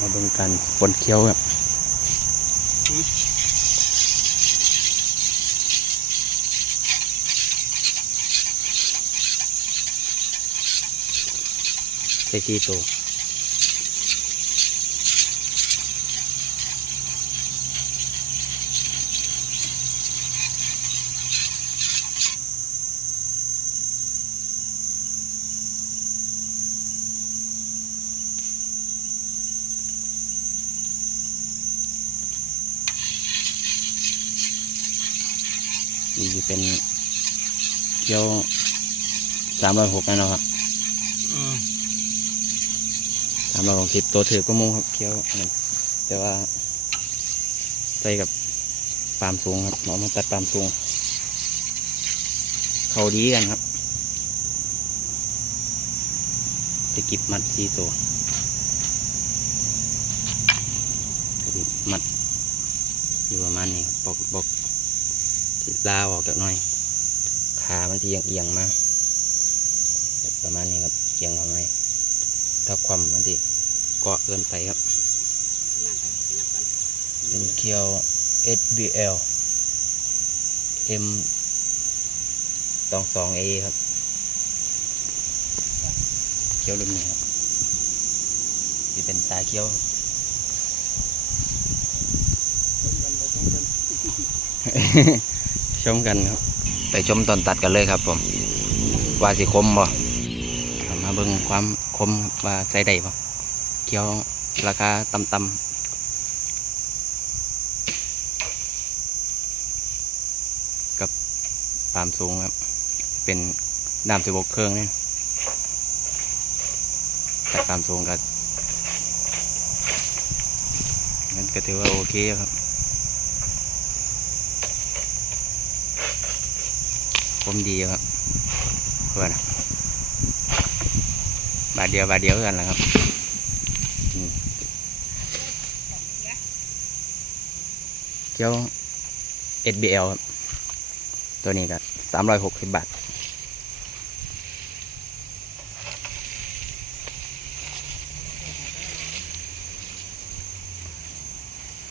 มาเบิ่งกันฝนเคี้ยวครับใส่ที่ตัว นี่จะเป็นเคี้ยวสามร้อยหกนั่นเนาะครับอืมสามร้อยหกสิบตัวถือก็มุงครับเคี้ยวอันนั้นแต่ว่าใส่กับปาล์มสูงครับหมอมาตัดปาล์มสูง เขาดีกันครับจะกิบมัดสี่ตัวก็สิมัดอยู่ประมาณนี้ครับบอกบอกสิ ลาออกจากหน่อยขามันจะเอียงเอียงมา ประมาณนี้ครับเอียงออกหน่อยถ้าความมันจะเกาะเกินไปครับ เป็นเคียว SBL M ตองสอง A ครับ เคี้ยวรุ่นนี้ครับที่เป็นตาเคี้ยว ชมกันครับ ไปชมตอนตัดกันเลยครับ ผมว่าสิคมบ่มาเบิ่งความคมว่าใส่ได้บ่เคี้ยวราคาต่ำๆกับปามสูงครับ เป็นดามสิบกเครื่องนี่แต่ปามสูงก็งั้นก็ถือว่าโอเคครับ มดีครับเพื่อนะบาทเดียวบาทเดียวกันแหละครับเจ้า SBL ครับ ตัวนี้ก็สามร้อยหกสิบบาท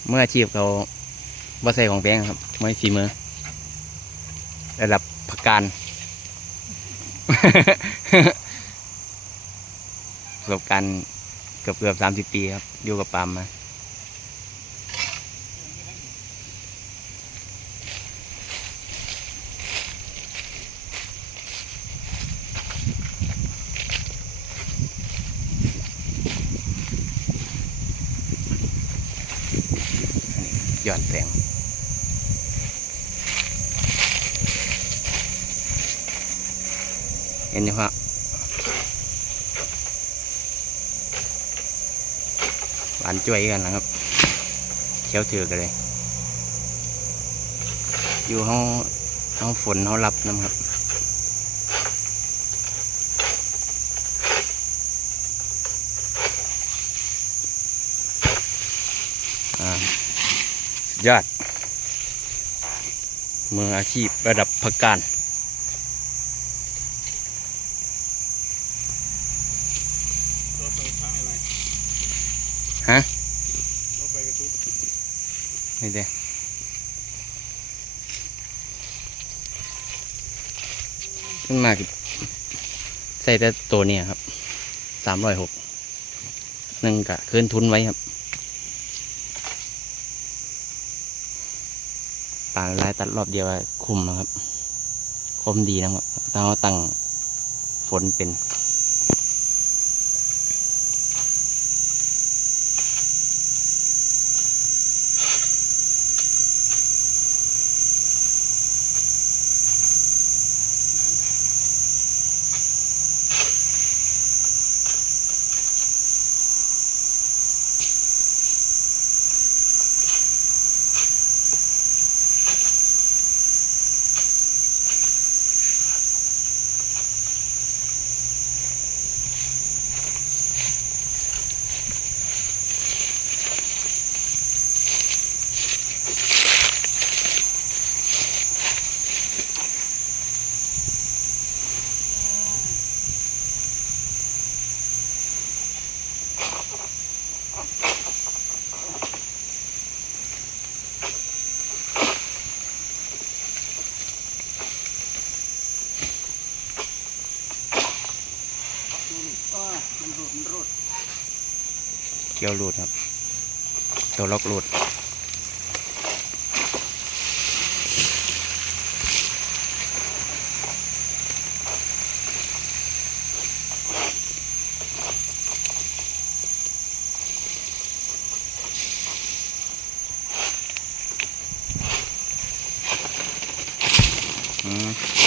เมื่ออาชีพเขาบ่ใส่ของแพงครับไม่ฝีมือระดับ กการประสบการณ์เกือบเกือบสามสิบปีครับ อยู่กับปามมาหย่อนแสง เห็นอยู่ครับหวานจ่วยกันนะครับเขียวถือกันเลย อยู่ห้องห้องฝนห้องรับนะครับอ่าสุดยอดมืออาชีพระดับพักการ ตัวเติมข้างอะไร ฮะรถไฟกระทุกนี่เด้ขึ้นมาคือใส่แต่ตัวเนี้ครับสามร้อยหกหนึ่งกะคืนทุนไว้ครับป่าลายตัดรอบเดียวอะคุมนะครับคมดีนะครับถ้าเราตั้งฝนเป็น รูดมันรูดเกี่ยวหลุดครับตัวล็อกหลุดอืม